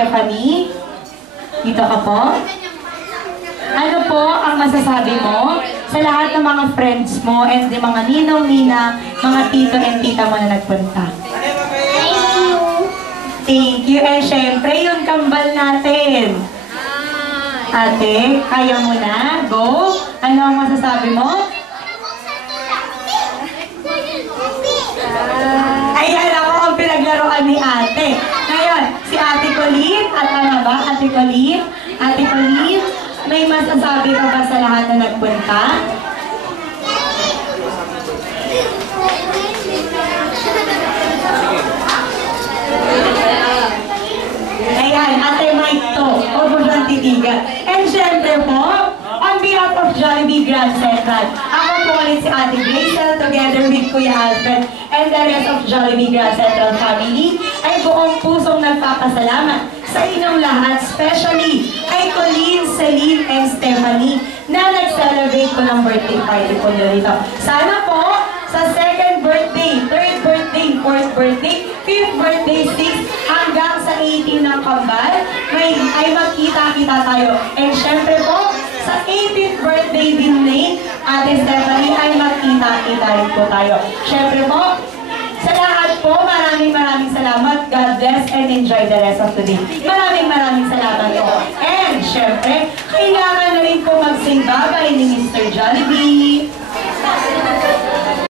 Stephanie. Dito ka po. Ano po ang masasabi mo sa lahat ng mga friends mo and the mga ninong-nina, mga tito and tita mo na nagpunta? Thank you. And syempre, yung kambal natin. Ate, kaya mo na? Go! Ano ang masasabi mo? Ayan ako ang pinaglaruan ni ate. Ngayon, si Ate Colleen, at tama ba? Ate Colleen? Ate Colleen, may masasabi ka ba sa lahat na nagpunta? Ayan, Ate Mike to. Huwag mo siyang titigan. And syempre po, on behalf of Jollibee Grand Central, ako po ulit si Ate Grazel together with Kuya Alfred and the rest of Jollibee Grand Central family ay buong pusong nagpapasalamat sa inyong lahat, especially kay Colleen, Celine, and Stephanie na nag-celebrate ko ng birthday party po nyo rito. Sana po sa second birthday, third birthday, fourth birthday, fifth birthday, sixth, hanggang sa 18 ng kambal, ay magkita-kita tayo. And syempre po, sa 18th birthday din ni Ate Stephanie ay magkita-kita rin po tayo. Syempre po, sa lahat po, maraming salamat. God bless and enjoy the rest of the day. Maraming salamat po. And syempre, kailangan na rin po mag-sing bye-bye ni Mr. Jollibee.